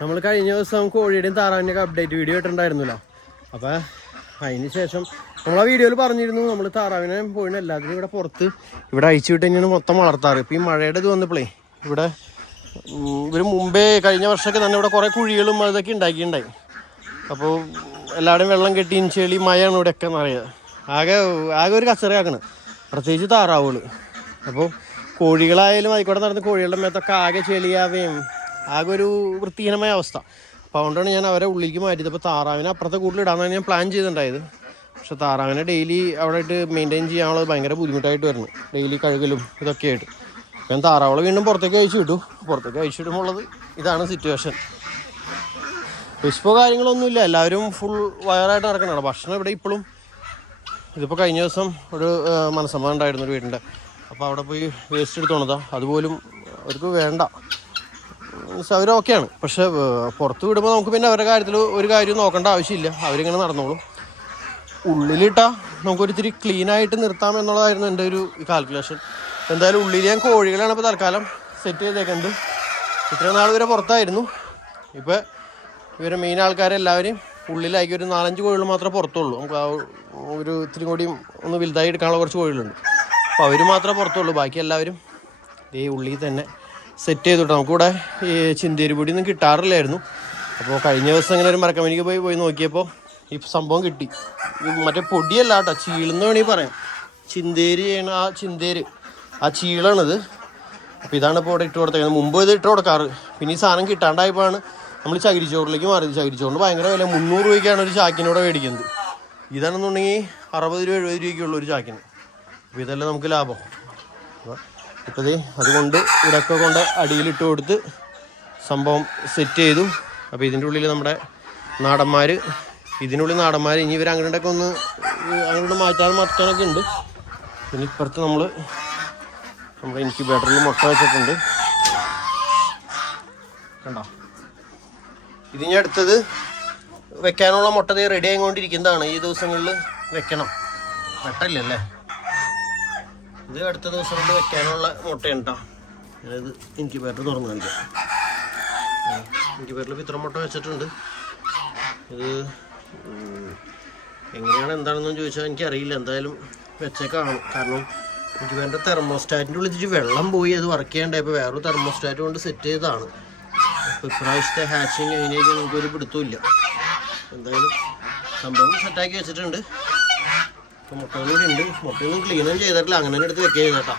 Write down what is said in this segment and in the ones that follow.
നമ്മൾ കഴിഞ്ഞ ദിവസം കോഴിയുടെയും താറാവിൻ്റെയൊക്കെ അപ്ഡേറ്റ് വീഡിയോ ഇട്ടിട്ടുണ്ടായിരുന്നല്ലോ. അപ്പോൾ അതിന് ശേഷം നമ്മൾ ആ വീഡിയോയിൽ പറഞ്ഞിരുന്നു നമ്മൾ താറാവിനെ പോയിന് എല്ലാത്തിനും ഇവിടെ പുറത്ത് ഇവിടെ അയച്ചു വിട്ട് തന്നെയാണ് മൊത്തം വളർത്താറ്. ഇപ്പോൾ ഈ മഴയുടെ ഇത് വന്നപ്പോഴേ ഇവിടെ ഇവർ മുമ്പേ കഴിഞ്ഞ വർഷമൊക്കെ തന്നെ ഇവിടെ കുറേ കുഴികളും അതൊക്കെ ഉണ്ടാക്കിയിട്ടുണ്ടായി. അപ്പോൾ എല്ലാവരുടെയും വെള്ളം കെട്ടി ചെളി മഴയാണ് ഇവിടെയൊക്കെ എന്നറിയുക. ആകെ ഒരു കച്ചറയാക്കണം, പ്രത്യേകിച്ച് താറാവുകൾ. അപ്പോൾ കോഴികളായാലും ആയിക്കോട്ടെ നടന്ന് കോഴികളുടെ മേത്തൊക്കെ ആകെ ചെളിയാവുകയും ആകെ ഒരു വൃത്തിഹീനമായ അവസ്ഥ. അപ്പോൾ അതുകൊണ്ടാണ് ഞാൻ അവരെ ഉള്ളിലേക്ക് മാറ്റിയത്. അപ്പോൾ താറാവിനെ അപ്പുറത്തെ കൂടുതൽ ഇടാനാണ് ഞാൻ പ്ലാൻ ചെയ്തിട്ടുണ്ടായത്. പക്ഷെ താറാവിനെ ഡെയിലി അവിടെ ആയിട്ട് മെയിൻറ്റെയിൻ ചെയ്യാനുള്ളത് ഭയങ്കര ബുദ്ധിമുട്ടായിട്ട് വരുന്നു, ഡെയിലി കഴുകലും ഇതൊക്കെ ആയിട്ട്. ഞാൻ താറാവുകളെ വീണ്ടും പുറത്തേക്ക് അയച്ചു വിട്ടു. പുറത്തേക്ക് അയച്ചു വിടുമ്പോഴുള്ളത് ഇതാണ് സിറ്റുവേഷൻ. വിശപ്പോ കാര്യങ്ങളൊന്നുമില്ല, എല്ലാവരും ഫുൾ വയറായിട്ട് നടക്കണതാണ്. ഭക്ഷണം ഇവിടെ ഇപ്പോഴും ഇതിപ്പോൾ കഴിഞ്ഞ ദിവസം ഒരു മനസ്സമ്മതം ഉണ്ടായിരുന്നു ഒരു വീടിൻ്റെ. അപ്പോൾ അവിടെ പോയി വേസ്റ്റ് എടുത്തോണതാ, അതുപോലും അവർക്ക് വേണ്ട. അവർ ഓക്കെയാണ്. പക്ഷെ പുറത്ത് വിടുമ്പോൾ നമുക്ക് പിന്നെ അവരുടെ കാര്യത്തിൽ ഒരു കാര്യം നോക്കേണ്ട ആവശ്യമില്ല, അവരിങ്ങനെ നടന്നോളും. ഉള്ളിലിട്ടാൽ നമുക്കൊരിത്തിരി ക്ലീനായിട്ട് നിർത്താം എന്നുള്ളതായിരുന്നു എൻ്റെ ഒരു കാൽക്കുലേഷൻ. എന്തായാലും ഉള്ളിൽ ഞാൻ കോഴികളാണ് ഇപ്പോൾ തൽക്കാലം സെറ്റ് ചെയ്തേക്കുന്നത്. ഇത്രയും നാൾ വരെ പുറത്തായിരുന്നു. ഇപ്പോൾ ഇവരെ മെയിൻ ആൾക്കാരെല്ലാവരെയും ഉള്ളിലാക്കി ഒരു 4-5 കോഴികൾ മാത്രമേ പുറത്തുള്ളൂ. നമുക്ക് ആ ഒരു ഇത്തിരി കൂടിയും ഒന്ന് വലുതായി എടുക്കാനുള്ള കുറച്ച് കോഴികളുണ്ട്. അപ്പോൾ അവർ മാത്രമേ പുറത്തുള്ളൂ, ബാക്കി എല്ലാവരും ഈ ഉള്ളിൽ തന്നെ സെറ്റ് ചെയ്തിട്ട് നമുക്കിവിടെ ഈ ചിന്തേരി പൊടിയൊന്നും കിട്ടാറില്ലായിരുന്നു. അപ്പോൾ കഴിഞ്ഞ ദിവസം ഇങ്ങനെ ഒരു മരക്കമ്പനിക്ക് പോയി നോക്കിയപ്പോൾ ഈ സംഭവം കിട്ടി. മറ്റേ പൊടിയല്ല കേട്ടോ, ചീളെന്ന് വേണമെങ്കിൽ പറയാം. ചിന്തേരി ചെയ്യണ ആ ചിന്തേര്, ആ ചീളാണിത്. അപ്പോൾ ഇതാണ് ഇപ്പോൾ ഇവിടെ ഇട്ട് കൊടുത്തേക്കുന്നത്. മുമ്പ് ഇത് ഇട്ട് കൊടുക്കാറ്. പിന്നെ ഈ സാധനം കിട്ടാണ്ടായപ്പോഴാണ് നമ്മൾ ചകിരിച്ചോറിലേക്ക് മാറിയത്. ചകിരിച്ചോറിന് ഭയങ്കര വില, 300 രൂപയ്ക്കാണ് ഒരു ചാക്കിനൂടെ മേടിക്കുന്നത്. ഇതാണെന്നുണ്ടെങ്കിൽ 60 രൂപ 70 രൂപയ്ക്കുള്ള ഒരു ചാക്കിന്. അപ്പോൾ ഇതെല്ലാം നമുക്ക് ലാഭം. ഇപ്പോൾ അതുകൊണ്ട് ഇവിടെയൊക്കെ കൊണ്ട് അടിയിലിട്ട് കൊടുത്ത് സംഭവം സെറ്റ് ചെയ്തു. അപ്പോൾ ഇതിൻ്റെ ഉള്ളിൽ നമ്മുടെ നാടന്മാർ, ഇതിനുള്ളിൽ നാടന്മാർ ഇനി ഇവർ അങ്ങോട്ടൊക്കെ ഒന്ന് അങ്ങോട്ട് മാറ്റാനൊക്കെ ഉണ്ട്. പിന്നെ ഇപ്പുറത്ത് നമ്മുടെ ഇൻക്യുബേറ്ററിൽ മുട്ട വെച്ചിട്ടുണ്ട് കണ്ടോ. ഇത് ഇനി അടുത്തത് വെക്കാനുള്ള മുട്ട റെഡി ആയിക്കൊണ്ടിരിക്കുന്നതാണ്. ഈ ദിവസങ്ങളിൽ വെക്കണം, വെട്ടല്ലേ. ഇത് അടുത്ത ദിവസം കൊണ്ട് വെക്കാനുള്ള മുട്ടയാണ് കേട്ടോ. ഞാനത് ഇൻക്യുബേറ്റർ തുറന്നു കാണിക്കാം. ഇൻക്യുബേറ്ററിൽ ഇത്ര മുട്ട വെച്ചിട്ടുണ്ട്. ഇത് എങ്ങനെയാണ് എന്താണെന്ന് ചോദിച്ചാൽ എനിക്കറിയില്ല. എന്തായാലും വെച്ചേക്കാണ്. കാരണം ഇൻക്യുബേറ്റർ തെർമോസ്റ്റാറ്റിൻ്റെ ഉള്ളിൽ വെള്ളം പോയി അത് വർക്ക് ചെയ്യാണ്ടായപ്പോൾ വേറൊരു തെർമോസ്റ്റാറ്റ് കൊണ്ട് സെറ്റ് ചെയ്തതാണ്. അപ്പോൾ ഇപ്രാവശ്യത്തെ ഹാച്ചിങ് അതിനേക്ക് നമുക്കൊരു പിടുത്തമില്ല. എന്തായാലും സംഭവം സെറ്റാക്കി വെച്ചിട്ടുണ്ട്. അപ്പോൾ മുട്ടകളൂടെ ഉണ്ട്. മുട്ടയൊന്നും ക്ലീനും ചെയ്തിട്ടില്ല, അങ്ങനെ എടുത്ത് വെക്കുകയും കേട്ടോ.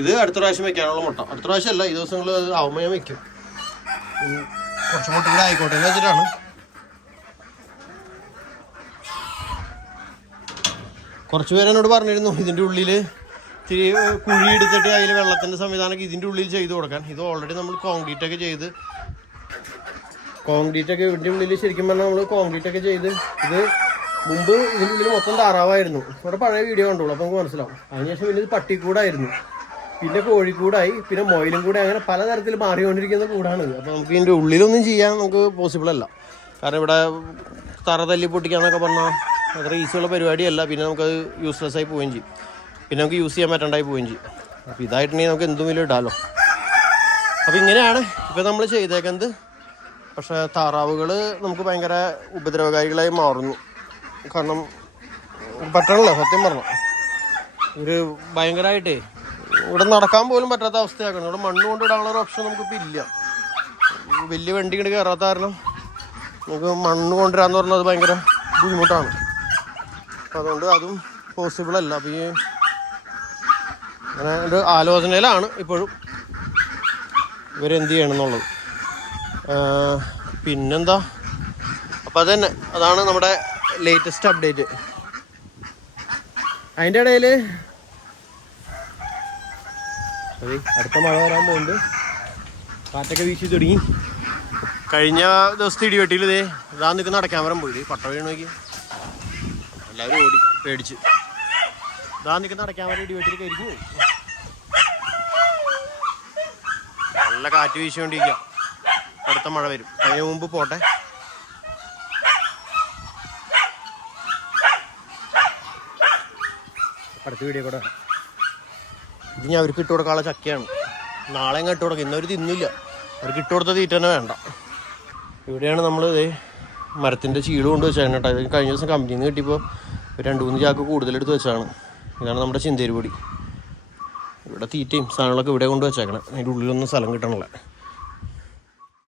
ഇത് അടുത്ത പ്രാവശ്യം വെക്കാനുള്ള മുട്ട. അടുത്ത പ്രാവശ്യമല്ല, ഈ ദിവസങ്ങൾ അത് ആവുമ്പോൾ ഞാൻ വെക്കും. കുറച്ച് മുട്ട കൂടെ ആയിക്കോട്ടെ എന്ന് വെച്ചിട്ടാണ്. കുറച്ച് പേരെന്നോട് പറഞ്ഞിരുന്നു ഇതിൻ്റെ ഉള്ളിൽ ഇത്തിരി കുഴി എടുത്തിട്ട് അതിൽ വെള്ളത്തിൻ്റെ സംവിധാനമൊക്കെ ഇതിൻ്റെ ഉള്ളിൽ ചെയ്ത് കൊടുക്കാൻ. ഇത് ഓൾറെഡി നമ്മൾ കോൺക്രീറ്റൊക്കെ ഇതിൻ്റെ ഉള്ളിൽ ശരിക്കും പറഞ്ഞാൽ നമ്മൾ കോൺക്രീറ്റൊക്കെ ചെയ്ത് ഇത് മുമ്പ് ഇതിൻ്റെ ഉള്ളിൽ മൊത്തം താറാവായിരുന്നു. ഇവിടെ പഴയ വീഡിയോ കണ്ടോളൂ, അപ്പോൾ നമുക്ക് മനസ്സിലാവും. അതിനുശേഷം പിന്നെ ഇത് പട്ടിക്കൂടായിരുന്നു, പിന്നെ കോഴിക്കൂടായി, പിന്നെ മൊയിലും കൂടെ, അങ്ങനെ പലതരത്തിൽ മാറിക്കൊണ്ടിരിക്കുന്ന കൂടാണിത്. അപ്പോൾ നമുക്ക് ഇതിൻ്റെ ഉള്ളിലൊന്നും ചെയ്യാൻ നമുക്ക് പോസിബിൾ അല്ല. കാരണം ഇവിടെ തറ തല്ലി പൊട്ടിക്കാന്നൊക്കെ പറഞ്ഞാൽ അത്ര ഈസിയുള്ള പരിപാടിയല്ല. പിന്നെ നമുക്കത് യൂസ്ലെസ് ആയി പോവുകയും ചെയ്യും, പിന്നെ നമുക്ക് യൂസ് ചെയ്യാൻ പറ്റാണ്ടായി പോവുകയും ചെയ്യും. അപ്പോൾ ഇതായിട്ടുണ്ടെങ്കിൽ നമുക്ക് എന്തും ഇടാമല്ലോ. അപ്പോൾ ഇങ്ങനെയാണ് ഇപ്പോൾ നമ്മൾ ചെയ്തേക്കുന്നത്. പക്ഷേ താറാവുകൾ നമുക്ക് ഭയങ്കര ഉപദ്രവകാരികളായി മാറുന്നു. കാരണം പറ്റണല്ലോ, സത്യം പറഞ്ഞു. ഒരു ഭയങ്കരമായിട്ടേ ഇവിടെ നടക്കാൻ പോലും പറ്റാത്ത അവസ്ഥയാക്കണം. ഇവിടെ മണ്ണ് കൊണ്ട് ഇടാനുള്ള ഒരു ഓപ്ഷൻ നമുക്കിപ്പോൾ ഇല്ല. വലിയ വണ്ടി ഇങ്ങോട്ട് കയറാത്ത കാരണം നമുക്ക് മണ്ണ് കൊണ്ടുവരാന്ന് പറഞ്ഞത് ഭയങ്കര ബുദ്ധിമുട്ടാണ്. അപ്പം അതുകൊണ്ട് അതും പോസിബിളല്ല. അപ്പോൾ ഈ അങ്ങനെ ഒരു ആലോചനയിലാണ് ഇപ്പോഴും ഇവരെന്ത് ചെയ്യണമെന്നുള്ളത്. പിന്നെന്താ, അപ്പം അതന്നെ, അതാണ് നമ്മുടെ ലേറ്റസ്റ്റ് അപ്ഡേറ്റ്. അതിൻ്റെ ഇടയിൽ അടുത്ത മഴ വരാൻ പോകുന്നുണ്ട്. കാറ്റൊക്കെ വീശി തുടങ്ങി. കഴിഞ്ഞ ദിവസത്തെ ഇടിവെട്ടിയിൽ ഇതാ നിൽക്കുന്ന അടയ്ക്കാമരം പോയി പട്ട വീണ് നോക്കി എല്ലാവരും ഓടി പേടിച്ച്. ഇതാ നിൽക്കുന്ന അടയ്ക്കാമരം ഇടിവെട്ടിൽ കരിഞ്ഞു പോയി. നല്ല കാറ്റ് വീശിക്കൊണ്ടിരിക്കുക. അടുത്ത മഴ വരും, അതിന് മുമ്പ് പോട്ടെ. അടുത്ത വീഡിയോ കൂടെ ഇത് ഞാൻ അവർക്ക് ഇട്ട് കൊടുക്കാനുള്ള ചക്കയാണ്. നാളെ ഇങ്ങ് ഇട്ട് കൊടുക്കും, ഇന്നവർ തിന്നില്ല. അവർക്ക് ഇട്ടുകൊടുത്ത തീറ്റ തന്നെ വേണ്ട. ഇവിടെയാണ് നമ്മൾ മരത്തിൻ്റെ ചീട് കൊണ്ട് വെച്ചാണ് കേട്ടോ. ഇത് കഴിഞ്ഞ ദിവസം കമ്പനിയിൽ നിന്ന് കിട്ടിയപ്പോൾ 2-3 ചാക്ക് കൂടുതലെടുത്ത് വെച്ചാണ്. ഇതാണ് നമ്മുടെ ചിന്തേരി പൊടി. ഇവിടെ തീറ്റയും സാധനങ്ങളൊക്കെ ഇവിടെ കൊണ്ട് വെച്ചേക്കണം. അതിൻ്റെ ഉള്ളിലൊന്നും സ്ഥലം കിട്ടണില്ല.